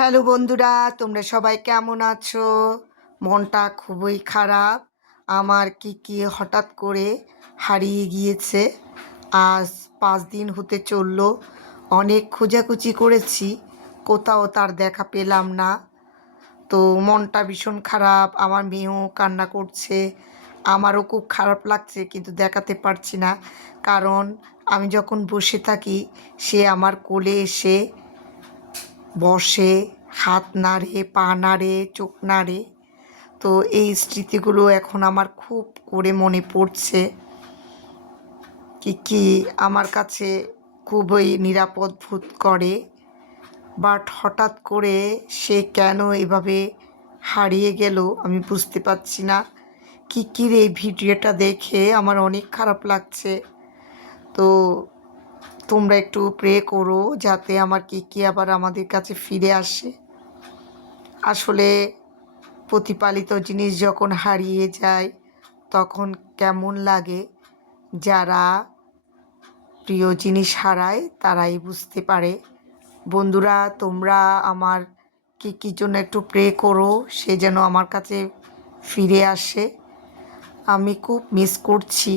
Hello বন্ধুরা, তোমরা সবাই কেমন আছো? মনটা খুবই খারাপ। আমার কিকি হঠাৎ করে হারিয়ে গিয়েছে। আজ 5 দিন হতে চললো। অনেক খোঁজাখুঁজি করেছি, কোথাও তার দেখা পেলাম না। তো মনটা ভীষণ খারাপ। আমার মেয়েও কান্না করছে, আমারও খুব খারাপ লাগছে, কিন্তু দেখাতে পারছি না। কারণ আমি যখন বসে থাকি, সে আমার কোলে এসে বসে, হাত নাড়ে, পা নাড়ে, চোখ নাড়ে। তো এই স্মৃতিগুলো এখন আমার খুব করে মনে পড়ছে। কিকি আমার কাছে খুবই নিরাপদ বোধ করে, বাট হঠাৎ করে সে কেন এভাবে হারিয়ে গেল আমি বুঝতে পারছি না। কিকির এই ভিডিওটা দেখে আমার অনেক খারাপ লাগছে। তো তোমরা একটু প্রে করো যাতে আমার কিকি আবার আমাদের কাছে ফিরে আসে। আসলে প্রতিপালিত জিনিস যখন হারিয়ে যায় তখন কেমন লাগে, যারা প্রিয় জিনিস হারায় তারাই বুঝতে পারে। বন্ধুরা, তোমরা আমার কিকির জন্য একটু প্রে করো, সে যেন আমার কাছে ফিরে আসে। আমি খুব মিস করছি,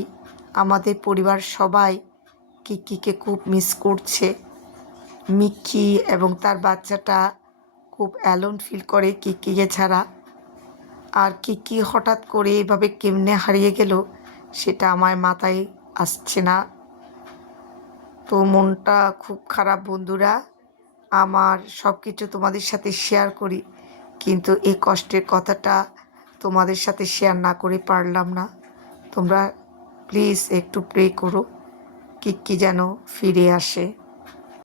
আমাদের পরিবার সবাই কিকিকে খুব মিস করছে। মিক্কি এবং তার বাচ্চাটা খুব অ্যালোন ফিল করে কিকিকে ছাড়া। আর কিকি হঠাৎ করে এভাবে কেমনে হারিয়ে গেল সেটা আমার মাথায় আসছে না। তো মনটা খুব খারাপ বন্ধুরা। আমার সব কিছু তোমাদের সাথে শেয়ার করি, কিন্তু এই কষ্টের কথাটা তোমাদের সাথে শেয়ার না করে পারলাম না। তোমরা প্লিজ একটু প্রে করো কিকি যেন ফিরে আসে।